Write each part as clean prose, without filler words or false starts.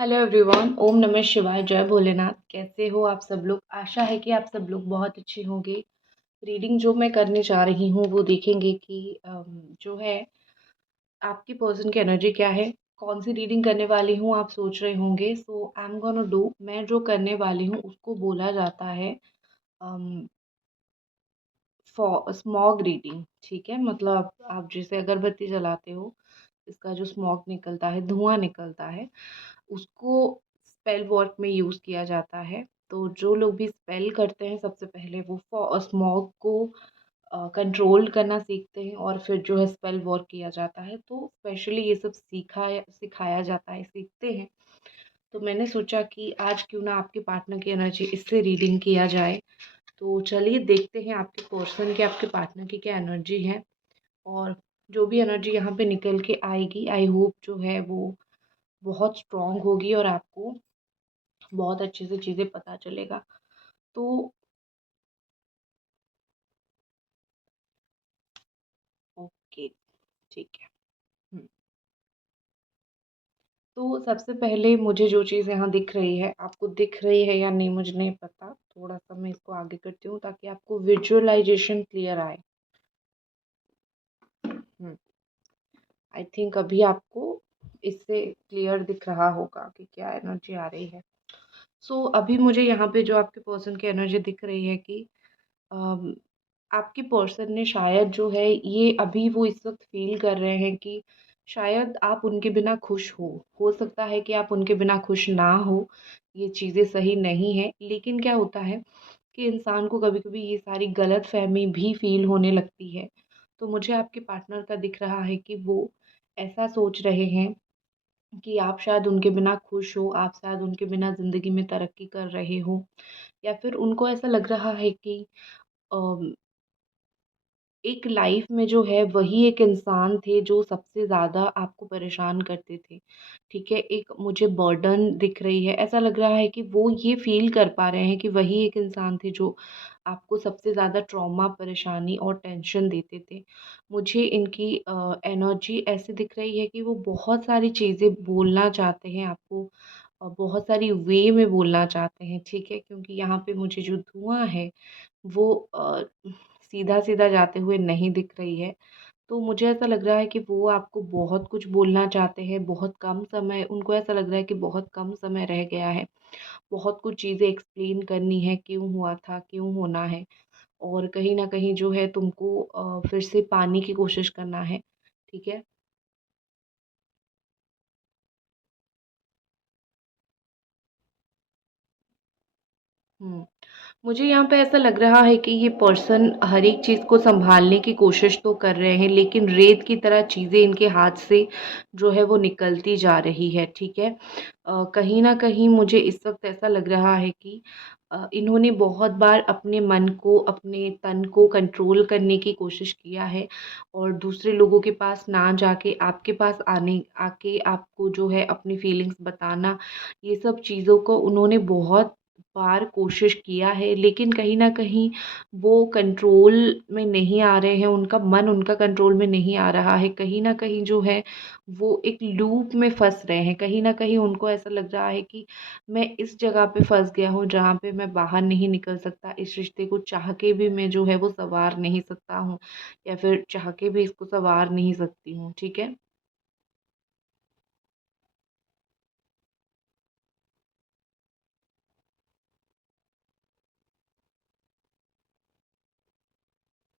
Hello everyone, ओम नमः शिवाय, जय भोलेनाथ। कैसे हो आप सब लोग? आशा है कि आप सब लोग बहुत अच्छे होंगे। रीडिंग जो मैं करने जा रही हूँ वो देखेंगे कि जो है आपकी पर्सन की एनर्जी क्या है। कौन सी रीडिंग करने वाली हूँ आप सोच रहे होंगे। सो आई एम गोना डू, मैं जो करने वाली हूँ उसको बोला जाता है फॉ स्मॉग रीडिंग। ठीक है, मतलब आप जैसे अगरबत्ती जलाते हो, इसका जो स्मॉग निकलता है, धुआं निकलता है, उसको स्पेल वर्क में यूज़ किया जाता है। तो जो लोग भी स्पेल करते हैं सबसे पहले वो स्मॉग को कंट्रोल करना सीखते हैं और फिर जो है स्पेल वर्क किया जाता है। तो स्पेशली ये सब सिखाया जाता है, सीखते हैं। तो मैंने सोचा कि आज क्यों ना आपके पार्टनर की एनर्जी इससे रीडिंग किया जाए। तो चलिए देखते हैं आपके पर्सन की, आपके पार्टनर की क्या एनर्जी है। और जो भी एनर्जी यहाँ पे निकल के आएगी, आई होप जो है वो बहुत स्ट्रॉन्ग होगी और आपको बहुत अच्छे से चीज़ें पता चलेगा। तो ओके, ठीक है। हुँ, तो सबसे पहले मुझे जो चीज़ यहाँ दिख रही है, आपको दिख रही है या नहीं मुझे नहीं पता। थोड़ा-सा मैं इसको आगे करती हूँ ताकि आपको विज़ुअलाइज़ेशन क्लियर आए। हुँ, आई थिंक अभी आपको इससे क्लियर दिख रहा होगा कि क्या एनर्जी आ रही है। सो अभी मुझे यहाँ पे जो आपके पर्सन की एनर्जी दिख रही है कि अम, आपके पर्सन ने शायद जो है ये अभी वो इस वक़्त फ़ील कर रहे हैं कि शायद आप उनके बिना खुश हो। हो सकता है कि आप उनके बिना खुश ना हो, ये चीज़ें सही नहीं हैं। लेकिन क्या होता है कि इंसान को कभी-कभी ये सारी गलतफ़हमी भी फ़ील होने लगती है। तो मुझे आपके पार्टनर का दिख रहा है कि वो ऐसा सोच रहे हैं कि आप शायद उनके बिना खुश हो, आप शायद उनके बिना ज़िंदगी में तरक्की कर रहे हो, या फिर उनको ऐसा लग रहा है कि अम, एक लाइफ में जो है वही एक इंसान थे जो सबसे ज़्यादा आपको परेशान करते थे। ठीक है? एक मुझे बर्डन दिख रही है, ऐसा लग रहा है कि वो ये फ़ील कर पा रहे हैं कि वही एक इंसान थे जो आपको सबसे ज़्यादा ट्रॉमा, परेशानी और टेंशन देते थे। मुझे इनकी एनर्जी ऐसे दिख रही है कि वो बहुत सारी चीज़ें बोलना चाहते हैं आपको, बहुत सारी वे में बोलना चाहते हैं, ठीक है? क्योंकि यहाँ पे मुझे जो धुआँ है वो सीधा-सीधा जाते हुए नहीं दिख रही है। तो मुझे ऐसा लग रहा है कि वो आपको बहुत कुछ बोलना चाहते हैं, बहुत कम समय उनको ऐसा लग रहा है कि बहुत कम समय रह गया है। बहुत कुछ चीज़ें एक्सप्लेन करनी है, क्यों हुआ था, क्यों होना है, और कहीं न कहीं जो है तुमको फिर से पाने की कोशिश करना है। ठीक है? हुँ। मुझे यहाँ पे ऐसा लग रहा है कि ये पर्सन हर एक चीज़ को सँभालने की कोशिश तो कर रहे हैं, लेकिन रेत की तरह चीज़ें इनके हाथ से जो है वो निकलती जा रही है, ठीक है? कहीं न कहीं मुझे इस वक़्त ऐसा लग रहा है कि इन्होंने बहुत बार अपने मन को, अपने तन को कंट्रोल करने की कोशिश किया है और दूसरे लोगों के पास ना जाके आपके पास आके आपको जो है अपनी फीलिंग्स बताना, ये सब चीज़ों को उन्होंने बहुत बार कोशिश किया है, लेकिन कहीं न कहीं वो कंट्रोल में नहीं आ रहे हैं, उनका मन उनका कंट्रोल में नहीं आ रहा है। कहीं न कहीं जो है वो एक लूप में फँस रहे हैं। कहीं न कहीं उनको ऐसा लग रहा है कि मैं इस जगह पे फँस गया हूँ जहाँ पे मैं बाहर नहीं निकल सकता। इस रिश्ते को चाह के भी मैं जो है वो सँवार नहीं सकता हूँ, या फिर चाह के भी इसको सँवार नहीं सकती हूँ। ठीक है?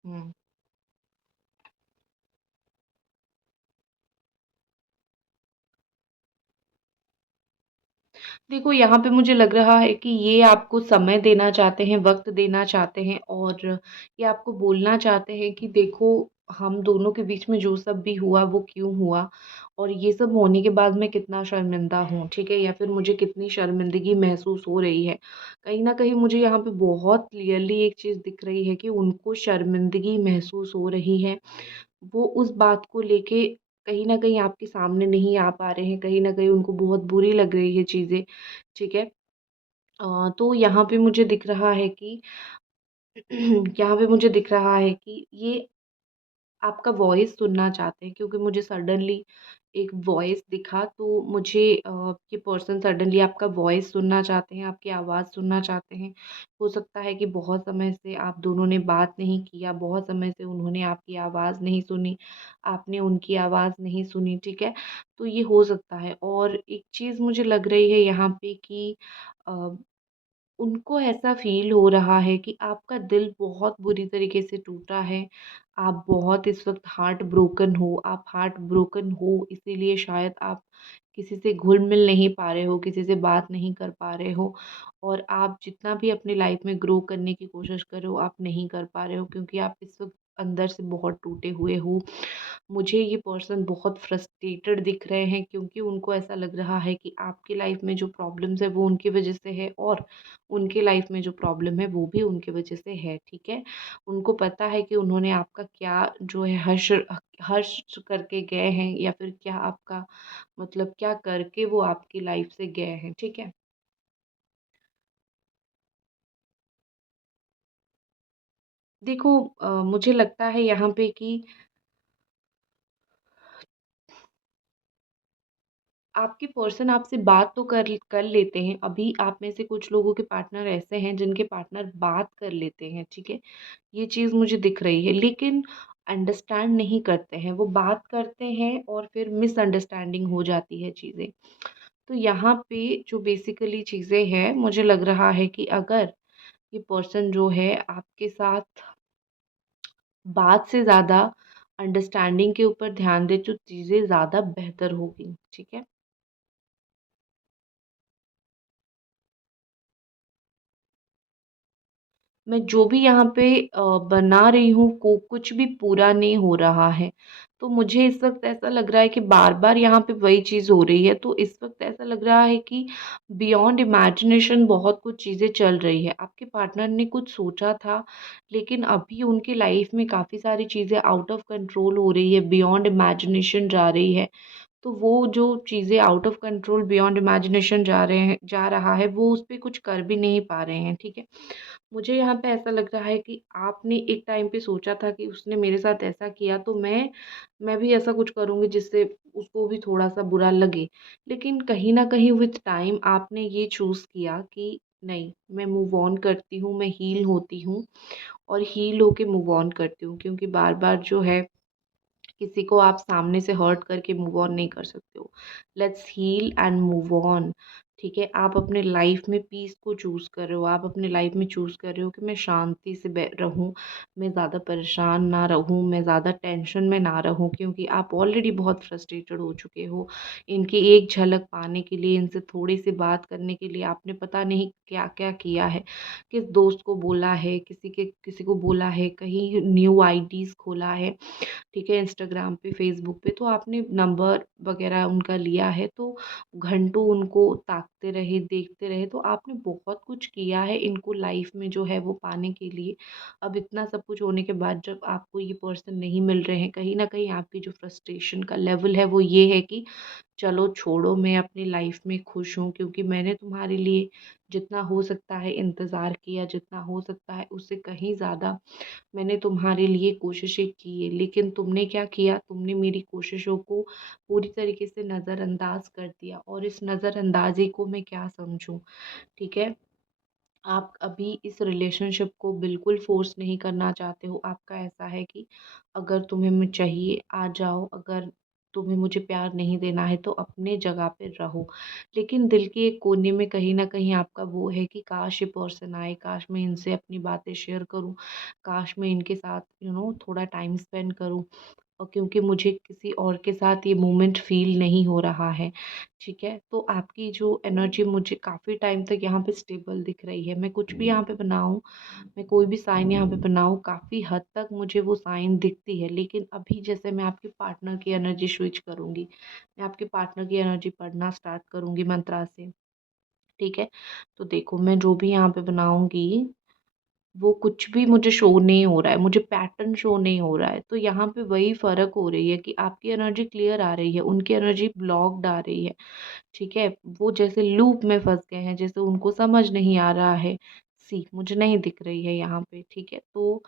हुँ। देखो, यहाँ पे मुझे लग रहा है कि ये आपको समय देना चाहते हैं, वक़्त देना चाहते हैं, और ये आपको बोलना चाहते हैं कि देखो, हम दोनों के बीच में जो सब भी हुआ वो क्यों हुआ, और ये सब होने के बाद मैं कितना शर्मिंदा हूँ, ठीक है? या फिर मुझे कितनी शर्मिंदगी महसूस हो रही है। कहीं न कहीं मुझे यहाँ पे बहुत क्लियरली एक चीज़ दिख रही है कि उनको शर्मिंदगी महसूस हो रही है। वो उस बात को लेके कहीं न कहीं आपके सामने नहीं आ पा रहे हैं, कहीं न कहीं उनको बहुत बुरी लग रही है चीज़ें, ठीक है? तो यहाँ पे मुझे दिख रहा है कि यहाँ पे मुझे दिख रहा है कि ये आपका वॉइस सुनना चाहते हैं, क्योंकि मुझे सडनली एक वॉइस दिखा, तो मुझे ये पर्सन सडनली आपका वॉइस सुनना चाहते हैं, आपकी आवाज़ सुनना चाहते हैं। हो सकता है कि बहुत समय से आप दोनों ने बात नहीं किया, बहुत समय से उन्होंने आपकी आवाज़ नहीं सुनी, आपने उनकी आवाज़ नहीं सुनी, ठीक है? तो ये हो सकता है। और एक चीज़ मुझे लग रही है यहाँ पे कि अ, उनको ऐसा फ़ील हो रहा है कि आपका दिल बहुत बुरी तरीके से टूटा है। आप बहुत इस वक़्त हार्ट ब्रोकन हो, आप हार्ट ब्रोकन हो, इसीलिए शायद आप किसी से घुल-मिल नहीं पा रहे हो, किसी से बात नहीं कर पा रहे हो, और आप जितना भी अपनी लाइफ़ में ग्रो करने की कोशिश कर रहे हो, आप नहीं कर पा रहे हो, क्योंकि आप इस वक़्त अंदर से बहुत टूटे हुए हो। मुझे ये पर्सन बहुत फ्रस्ट्रेटेड दिख रहे हैं, क्योंकि उनको ऐसा लग रहा है कि आपकी लाइफ़ में जो प्रॉब्लम्स है वो उनकी वज़ह से है, और उनकी लाइफ़ में जो प्रॉब्लम है वो भी उनकी वज़ह से है, ठीक है? उनको पता है कि उन्होंने आपका क्या जो है हर्ष करके गए हैं, या फिर क्या आपका मतलब क्या करके वो आपकी लाइफ़ से गए हैं, ठीक है? देखो, मुझे लगता है यहाँ पे कि आपके पर्सन आपसे बात तो कर कर लेते हैं। अभी आप में से कुछ लोगों के पार्टनर ऐसे हैं जिनके पार्टनर बात कर लेते हैं, ठीक है? ये चीज़ मुझे दिख रही है, लेकिन अंडरस्टैंड नहीं करते हैं। वो बात करते हैं और फिर मिसअंडरस्टैंडिंग हो जाती है चीज़ें। तो यहाँ पे जो बेसिकली चीज़ें हैं, मुझे लग रहा है कि अगर ये पर्सन जो है आपके साथ बात से ज़्यादा अंडरस्टैंडिंग के ऊपर ध्यान दे, तो चीज़ें ज़्यादा बेहतर होगी, ठीक है? मैं जो भी यहाँ पे बना रही हूँ को कुछ भी पूरा नहीं हो रहा है। तो मुझे इस वक़्त ऐसा लग रहा है कि बार-बार यहाँ पे वही चीज़ हो रही है। तो इस वक़्त ऐसा लग रहा है कि बियॉन्ड इमेजिनेशन बहुत कुछ चीज़ें चल रही है। आपके पार्टनर ने कुछ सोचा था, लेकिन अभी उनकी लाइफ़ में काफ़ी सारी चीज़ें आउट ऑफ़ कंट्रोल हो रही है, बियॉन्ड इमेजिनेशन जा रही है। तो वो जो चीज़ें out of control beyond imagination जा रहा है, वो उस पे कुछ कर भी नहीं पा रहे हैं, ठीक है? मुझे यहाँ पे ऐसा लग रहा है कि आपने एक टाइम पे सोचा था कि उसने मेरे साथ ऐसा किया, तो मैं भी ऐसा कुछ करूँगी जिससे उसको भी थोड़ा-सा बुरा लगे। लेकिन कहीं न कहीं विथ टाइम आपने ये चूज़ किया कि नहीं, मैं मूव ऑन करती हूँ, मैं हील होती हूँ और हील होके मूव ऑन करती हूँ, क्योंकि बार-बार जो है किसी को आप सामने से हर्ट करके मूव ऑन नहीं कर सकते हो। Let's heal and move on, ठीक है? आप अपने लाइफ में पीस को चूज़ कर रहे हो, आप अपने लाइफ में चूज़ कर रहे हो कि मैं शांति से रहूँ, मैं ज़्यादा परेशान ना रहूँ, मैं ज़्यादा टेंशन में ना रहूँ, क्योंकि आप ऑलरेडी बहुत फ्रस्ट्रेटेड हो चुके हो। इनकी एक झलक पाने के लिए, इनसे थोड़ी-सी बात करने के लिए आपने पता नहीं क्या-क्या किया है। किस दोस्त को बोला है, किसी को बोला है, कहीं न्यू आईडीज़ खोला है, ठीक है, इंस्टाग्राम पे, फ़ेसबुक पे, तो आपने नंबर वग़ैरह उनका लिया है, तो घंटों उनको ताकते रहे, देखते रहे, तो आपने बहुत कुछ किया है इनको लाइफ़ में जो है वो पाने के लिए। अब इतना सब कुछ होने के बाद जब आपको ये पर्सन नहीं मिल रहे हैं, कहीं न कहीं आपकी जो फ्रस्ट्रेशन का लेवल है वो ये है कि चलो छोड़ो, मैं अपनी लाइफ़ में खुश हूँ, क्योंकि मैंने तुम्हारे लिए जितना हो सकता है इंतज़ार किया, जितना हो सकता है उससे कहीं ज़्यादा मैंने तुम्हारे लिए कोशिशें की है, लेकिन तुमने क्या किया, तुमने मेरी कोशिशों को पूरी तरीके से नज़रअंदाज कर दिया, और इस नज़रअंदाज़ी को मैं क्या समझूँ, ठीक है? आप अभी इस रिलेशनशिप को बिल्कुल फ़ोर्स नहीं करना चाहते हो। आपका ऐसा है कि अगर तुम्हें मैं चाहिए, आ जाओ, अगर तुम्हें मुझे प्यार नहीं देना है तो अपने जगह पे रहो। लेकिन दिल के एक कोने में कहीं न कहीं आपका वो है कि काश ये पर्सन आए, काश मैं इनसे अपनी बातें शेयर करूँ, काश मैं इनके साथ थोड़ा टाइम स्पेंड करूँ। और क्योंकि मुझे किसी और के साथ ये मोमेंट फ़ील नहीं हो रहा है, ठीक है? तो आपकी जो एनर्जी मुझे काफ़ी टाइम तक यहाँ पे स्टेबल दिख रही है। मैं कुछ भी यहाँ पे बनाऊँ, मैं कोई भी साइन यहाँ पे बनाऊँ, काफ़ी हद तक मुझे वो साइन दिखती है। लेकिन अभी जैसे मैं आपके पार्टनर की एनर्जी स्विच करूँगी, मैं आपके पार्टनर की एनर्जी पढ़ना स्टार्ट करूँगी मंत्रा से, ठीक है? तो देखो, मैं जो भी यहाँ पे बनाऊँगी, वो कुछ भी मुझे शो नहीं हो रहा है, मुझे पैटर्न शो नहीं हो रहा है। तो यहाँ पे वही फ़र्क हो रही है कि आपकी एनर्जी क्लियर आ रही है, उनकी एनर्जी ब्लॉक्ड आ रही है, ठीक है? वो जैसे लूप में फँस गए हैं, जैसे उनको समझ नहीं आ रहा है। मुझे नहीं दिख रही है यहाँ पे, ठीक है? तो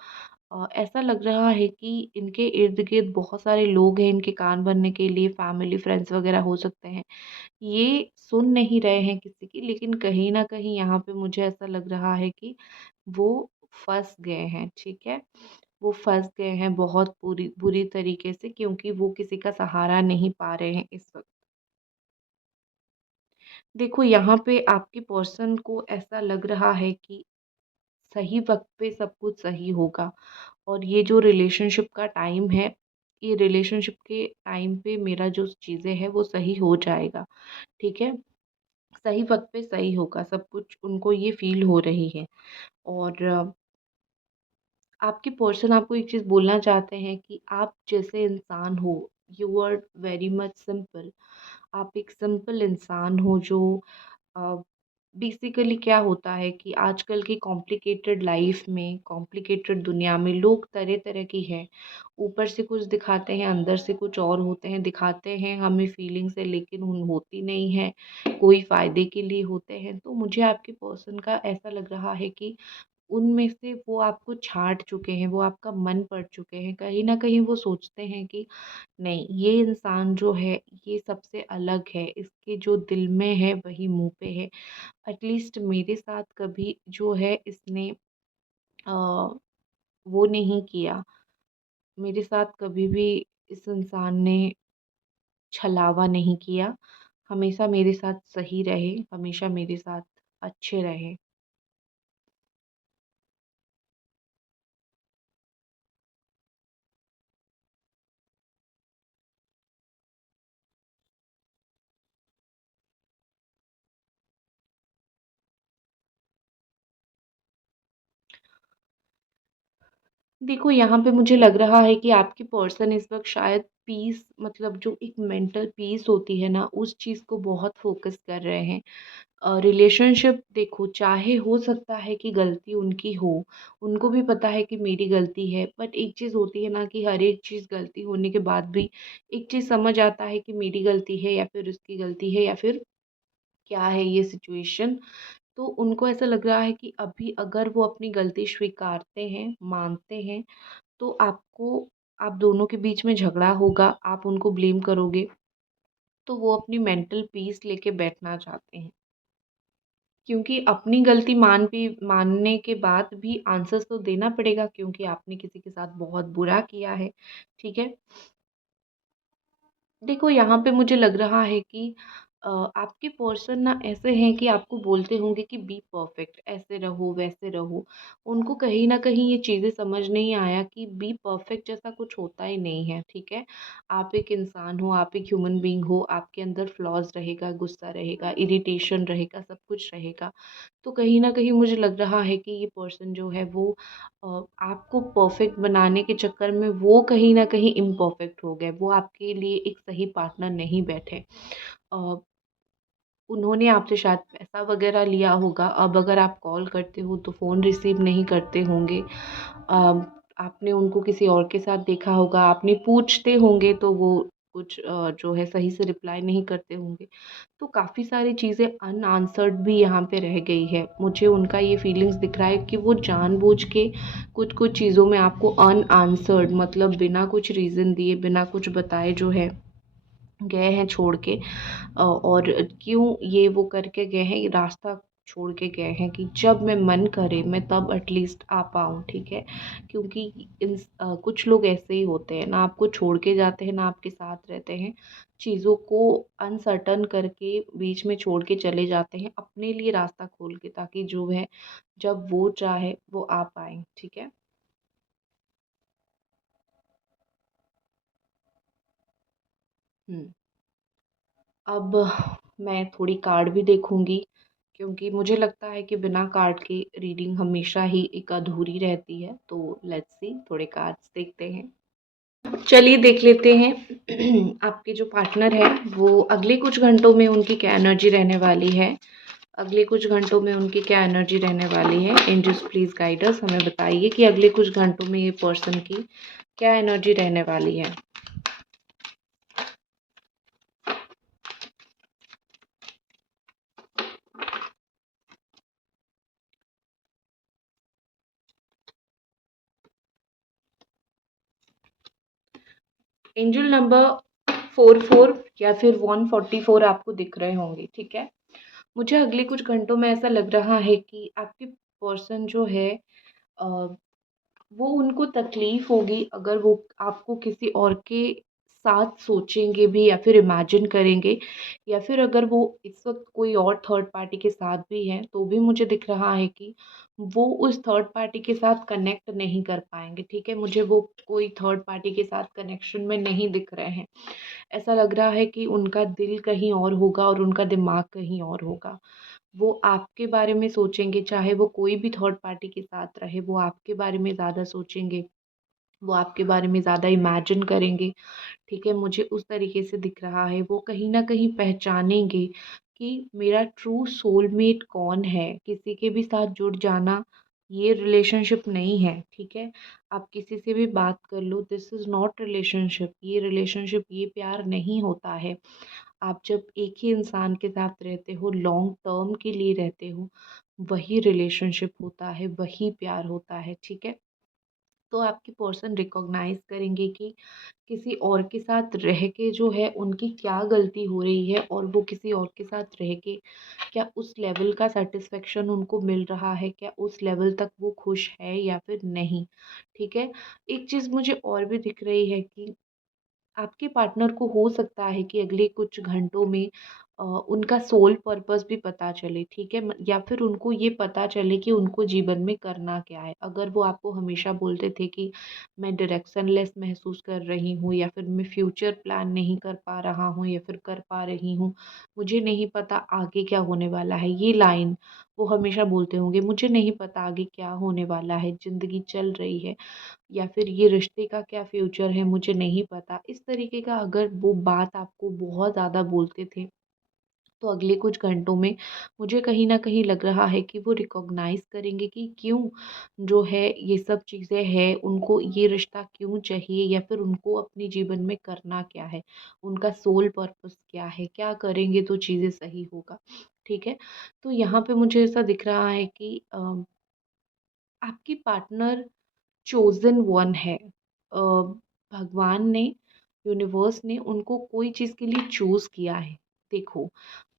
ऐसा लग रहा है कि इनके इर्द-गिर्द बहुत सारे लोग हैं इनके कान भरने के लिए, फैमिली, फ्रेंड्स वगैरह हो सकते हैं। ये सुन नहीं रहे हैं किसी की, लेकिन कहीं न कहीं यहाँ पे मुझे ऐसा लग रहा है कि वो फँस गए हैं, ठीक है? वो फँस गए हैं बहुत बुरी बुरी तरीके से, क्योंकि वो किसी का सहारा नहीं पा रहे हैं इस वक़्त। देखो, यहाँ पे आपके पर्सन को ऐसा लग रहा है कि सही वक़्त पे सब कुछ सही होगा, और ये जो रिलेशनशिप का टाइम है, ये रिलेशनशिप के टाइम पे मेरा जो चीज़ें हैं वो सही हो जाएगा, ठीक है? सही वक़्त पे सही होगा, सब कुछ उनको ये फ़ील हो रही है। और आपके पर्सन आपको एक चीज़ बोलना चाहते हैं कि आप जैसे इंसान हो, you are very much simple. आप एक सिंपल इंसान हो जो अ, बेसिकली क्या होता है कि आजकल की कॉम्प्लिकेटेड लाइफ में, कॉम्प्लिकेटेड दुनिया में लोग तरह-तरह की हैं। ऊपर से कुछ दिखाते हैं, अंदर से कुछ और होते हैं। दिखाते हैं हमें फीलिंग से, लेकिन उन होती नहीं है, कोई फ़ायदे के लिए होते हैं। तो मुझे आपके पर्सन का ऐसा लग रहा है कि उनमें से वो आपको छाँट चुके हैं, वो आपका मन पढ़ चुके हैं। कहीं न कहीं वो सोचते हैं कि नहीं, ये इंसान जो है ये सबसे अलग है, इसके जो दिल में है वही मुँह पे है। एटलीस्ट मेरे साथ कभी जो है इसने वो नहीं किया, मेरे साथ कभी भी इस इंसान ने छलावा नहीं किया, हमेशा मेरे साथ सही रहे, हमेशा मेरे साथ अच्छे रहे। देखो, यहाँ पे मुझे लग रहा है कि आपकी पर्सन इस वक़्त शायद पीस, मतलब जो एक मेंटल पीस होती है ना, उस चीज़ को बहुत फ़ोकस कर रहे हैं। रिलेशनशिप देखो, चाहे हो सकता है कि गलती उनकी हो, उनको भी पता है कि मेरी गलती है, बट एक चीज़ होती है ना कि हर एक चीज़ गलती होने के बाद भी एक चीज़ समझ आता है कि मेरी गलती है या फिर उसकी गलती है या फिर क्या है ये सिचुएशन। तो उनको ऐसा लग रहा है कि अभी अगर वो अपनी गलती स्वीकारते हैं, मानते हैं, तो आपको, आप दोनों के बीच में झगड़ा होगा, आप उनको ब्लेम करोगे, तो वो अपनी मेंटल पीस लेके बैठना चाहते हैं। क्योंकि अपनी गलती मानने के बाद भी आंसर्स तो देना पड़ेगा, क्योंकि आपने किसी के साथ बहुत बुरा किया है, ठीक है? देखो, यहाँ पे मुझे लग रहा है कि आपके पर्सन ना ऐसे हैं कि आपको बोलते होंगे कि बी परफेक्ट, ऐसे रहो, वैसे रहो। उनको कहीं न कहीं ये चीज़ें समझ नहीं आया कि बी परफेक्ट जैसा कुछ होता ही नहीं है, ठीक है? आप एक इंसान हो, आप एक ह्यूमन बीइंग हो, आपके अंदर फ्लॉज़ रहेगा, गुस्सा रहेगा, इरिटेशन रहेगा, सब कुछ रहेगा। तो कहीं न कहीं मुझे लग रहा है कि ये पर्सन जो है वो आपको परफ़ेक्ट बनाने के चक्कर में वो कहीं न कहीं इम्परफ़ेक्ट हो गए। वो आपके लिए एक सही पार्टनर नहीं बैठे। अ, उन्होंने आपसे शायद पैसा वग़ैरह लिया होगा, अब अगर आप कॉल करते हो तो फ़ोन रिसीव नहीं करते होंगे। आपने उनको किसी और के साथ देखा होगा, आपने पूछते होंगे तो वो कुछ जो है सही से रिप्लाई नहीं करते होंगे। तो काफ़ी सारी चीज़ें अनआंसर्ड भी यहाँ पे रह गई है। मुझे उनका ये फीलिंग्स दिख रहा है कि वो जानबूझ के कुछ-कुछ चीज़ों में आपको अनआंसर्ड, मतलब बिना कुछ रीज़न दिए, बिना कुछ बताए जो है गए हैं छोड़ के। और क्यों ये वो करके गए हैं, ये रास्ता छोड़ के गए हैं कि जब मैं मन करे मैं तब एटलीस्ट आ पाऊँ, ठीक है? क्योंकि कुछ लोग ऐसे ही होते हैं, ना आपको छोड़ के जाते हैं, ना आपके साथ रहते हैं। चीज़ों को अनसर्टेन करके बीच में छोड़ के चले जाते हैं, अपने लिए रास्ता खोल के, ताकि जो है जब वो चाहे वो आ पाएँ, ठीक है? हुँ। अब मैं थोड़ी कार्ड भी देखूँगी, क्योंकि मुझे लगता है कि बिना कार्ड के रीडिंग हमेशा ही एक अधूरी रहती है। तो लेट्स सी, थोड़े कार्ड्स देखते हैं। चलिए देख लेते हैं आपके जो पार्टनर है वो अगले कुछ घंटों में उनकी क्या एनर्जी रहने वाली है। अगले कुछ घंटों में उनकी क्या एनर्जी रहने वाली है। एंजल्स प्लीज़ गाइड अस, हमें बताइए कि अगले कुछ घंटों में ये पर्सन की क्या एनर्जी रहने वाली है। एंजल नंबर 44 या फिर 144 आपको दिख रहे होंगे, ठीक है। मुझे अगले कुछ घंटों में ऐसा लग रहा है कि आपके पर्सन जो है अ, वो उनको तकलीफ़ होगी अगर वो आपको किसी और के साथ सोचेंगे भी या फिर इमेजिन करेंगे, या फिर अगर वो इस वक़्त कोई और थर्ड पार्टी के साथ भी हैं, तो भी मुझे दिख रहा है कि वो उस थर्ड पार्टी के साथ कनेक्ट नहीं कर पाएँगे, ठीक है। मुझे वो कोई थर्ड पार्टी के साथ कनेक्शन में नहीं दिख रहे हैं। ऐसा लग रहा है कि उनका दिल कहीं और होगा और उनका दिमाग कहीं और होगा। वो आपके बारे में सोचेंगे, चाहे वो कोई भी थर्ड पार्टी के साथ रहे, वो आपके बारे में ज़्यादा सोचेंगे, वो आपके बारे में ज़्यादा इमेजिन करेंगे, ठीक है। मुझे उस तरीके से दिख रहा है, वो कहीं न कहीं पहचानेंगे कि मेरा ट्रू सोलमेट कौन है। किसी के भी साथ जुड़ जाना ये रिलेशनशिप नहीं है, ठीक है। आप किसी से भी बात कर लो, दिस इज़ नॉट रिलेशनशिप, ये प्यार नहीं होता है। आप जब एक ही इंसान के साथ रहते हो, लॉन्ग टर्म के लिए रहते हो, वही रिलेशनशिप होता है, वही प्यार होता है, ठीक है। तो आपके पर्सन रिकॉग्नाइज़ करेंगे कि किसी और के साथ रह के जो है उनकी क्या गलती हो रही है, और वो किसी और के साथ रह के क्या उस लेवल का सैटिस्फैक्शन उनको मिल रहा है, क्या उस लेवल तक वो खुश है या फिर नहीं, ठीक है। एक चीज़ मुझे और भी दिख रही है कि आपके पार्टनर को हो सकता है कि अगले कुछ घंटों में उनका सोल पर्पस भी पता चले, ठीक है। या फिर उनको ये पता चले कि उनको जीवन में करना क्या है। अगर वो आपको हमेशा बोलते थे कि मैं डायरेक्शनलेस महसूस कर रही हूँ, या फिर मैं फ्यूचर प्लान नहीं कर पा रहा हूँ या फिर कर पा रही हूँ, मुझे नहीं पता आगे क्या होने वाला है, ये लाइन वो हमेशा बोलते होंगे, मुझे नहीं पता आगे क्या होने वाला है, ज़िंदगी चल रही है, या फिर ये रिश्ते का क्या फ्यूचर है मुझे नहीं पता। इस तरीके का अगर वो बात आपको बहुत ज़्यादा बोलते थे, तो अगले कुछ घंटों में मुझे कहीं न कहीं लग रहा है कि वो रिकॉग्नाइज़ करेंगे कि क्यों जो है ये सब चीज़ें हैं, उनको ये रिश्ता क्यों चाहिए, या फिर उनको अपने जीवन में करना क्या है, उनका सोल पर्पस क्या है, क्या करेंगे तो चीज़ें सही होगा, ठीक है। तो यहाँ पे मुझे ऐसा दिख रहा है कि आपकी पार्टनर चोज़न वन है। भगवान ने, यूनिवर्स ने उनको कोई चीज़ के लिए चूज़ किया है। देखो,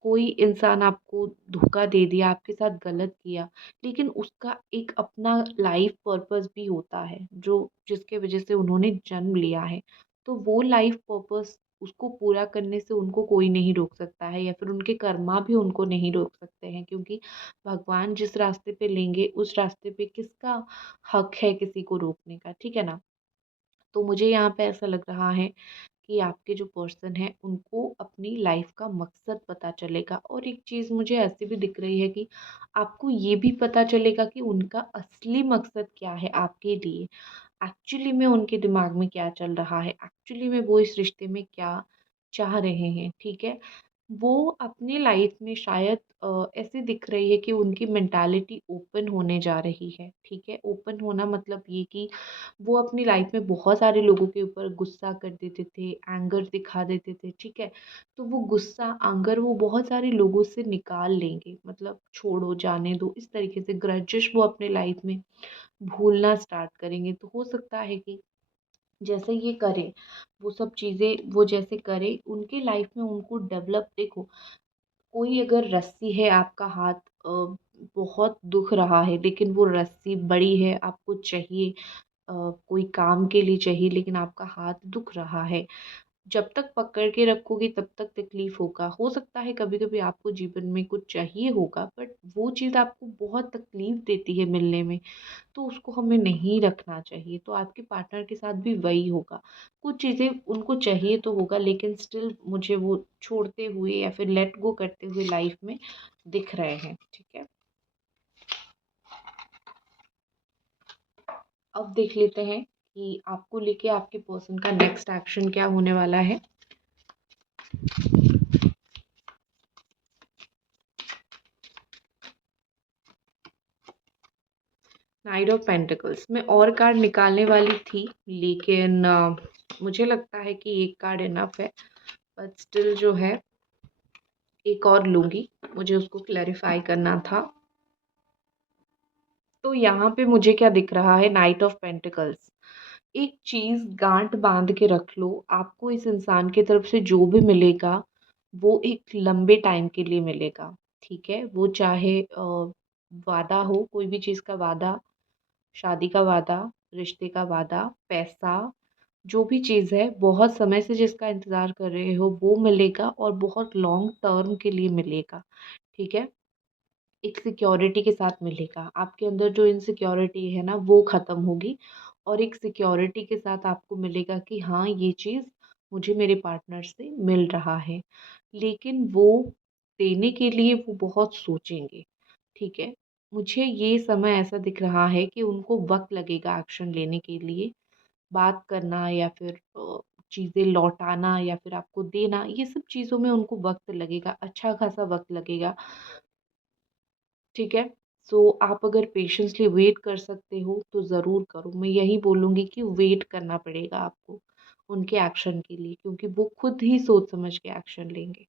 कोई इंसान आपको धोखा दे दिया, आपके साथ गलत किया, लेकिन उसका एक अपना लाइफ़ पर्पस भी होता है, जो जिसके वजह से उन्होंने जन्म लिया है। तो वो लाइफ़ पर्पस उसको पूरा करने से उनको कोई नहीं रोक सकता है, या फिर उनके कर्मा भी उनको नहीं रोक सकते हैं, क्योंकि भगवान जिस रास्ते पे लेंगे, उस रास्ते पे किसका हक है किसी को रोकने का, ठीक है ना? तो मुझे यहाँ पे ऐसा लग रहा है कि आपके जो पर्सन हैं उनको अपनी लाइफ का मकसद पता चलेगा, और एक चीज़ मुझे ऐसी भी दिख रही है कि आपको ये भी पता चलेगा कि उनका असली मकसद क्या है आपके लिए। एक्चुअली में उनके दिमाग में क्या चल रहा है, एक्चुअली में वो इस रिश्ते में क्या चाह रहे हैं, ठीक है। वो अपनी लाइफ में शायद ऐसे दिख रही है कि उनकी मेंटालिटी ओपन होने जा रही है, ठीक है। ओपन होना मतलब ये कि वो अपनी लाइफ में बहुत सारे लोगों के ऊपर गुस्सा कर देते थे, एंगर दिखा देते थे, ठीक है। तो वो गुस्सा, एंगर वो बहुत सारे लोगों से निकाल लेंगे, मतलब छोड़ो, जाने दो, इस तरीके से ग्रजेस वो अपने लाइफ में भूलना स्टार्ट करेंगे। तो हो सकता है कि जैसे ये करें, वो सब चीज़ें वो जैसे करें, उनकी लाइफ में उनको डेवलप, देखो, कोई अगर रस्सी है आपका हाथ बहुत दुख रहा है, लेकिन वो रस्सी बड़ी है, आपको चाहिए, कोई काम के लिए चाहिए, लेकिन आपका हाथ दुख रहा है, जब तक पकड़ के रखोगी तब तक तकलीफ होगा। हो सकता है कभी-कभी आपको जीवन में कुछ चाहिए होगा, बट वो चीज़ आपको बहुत तकलीफ देती है मिलने में, तो उसको हमें नहीं रखना चाहिए। तो आपके पार्टनर के साथ भी वही होगा। कुछ चीज़ें उनको चाहिए तो होगा, लेकिन स्टिल मुझे वो छोड़ते हुए या फिर लेट गो करते हुए लाइफ में दिख रहे हैं, ठीक है। अब देख लेते हैं कि आपको लेके आपके पर्सन का नेक्स्ट एक्शन क्या होने वाला है। नाइट ऑफ पेंटिकल्स, मैं और कार्ड निकालने वाली थी, लेकिन मुझे लगता है कि एक कार्ड इनफ है, बट स्टिल जो है एक और लूँगी, मुझे उसको क्लैरिफाई करना था। तो यहाँ पे मुझे क्या दिख रहा है, नाइट ऑफ पेंटिकल्स। एक चीज़ गाँठ बाँध के रख लो, आपको इस इंसान की तरफ से जो भी मिलेगा, वो एक लंबे टाइम के लिए मिलेगा, ठीक है? वो चाहे वादा हो, कोई भी चीज़ का वादा, शादी का वादा, रिश्ते का वादा, पैसा, जो भी चीज़ है, बहुत समय से जिसका इंतज़ार कर रहे हो, वो मिलेगा और बहुत लॉन्ग टर्म के लिए मिलेगा, ठीक है? एक सिक्योरिटी के साथ मिलेगा। आपके अंदर जो इनसिक्योरिटी है ना वो ख़त्म होगी और एक सिक्योरिटी के साथ आपको मिलेगा कि हाँ, ये चीज़ मुझे मेरे पार्टनर से मिल रहा है। लेकिन वो देने के लिए वो बहुत सोचेंगे, ठीक है? मुझे ये समय ऐसा दिख रहा है कि उनको वक़्त लगेगा एक्शन लेने के लिए, बात करना या फिर चीज़ें लौटाना या फिर आपको देना, ये सब चीज़ों में उनको वक़्त लगेगा, अच्छा खासा वक़्त लगेगा। ठीक है? सो आप अगर पेशेंसली वेट कर सकते हो तो ज़रूर करो। मैं यही बोलूँगी कि वेट करना पड़ेगा आपको उनके एक्शन के लिए, क्योंकि वो खुद ही सोच समझ के एक्शन लेंगे।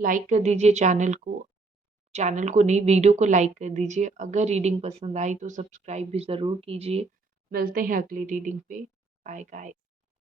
लाइक कर दीजिए चैनल को नहीं, वीडियो को लाइक कर दीजिए। अगर रीडिंग पसंद आई तो सब्सक्राइब भी ज़रूर कीजिए। मिलते हैं अगली रीडिंग पे। Bye guys.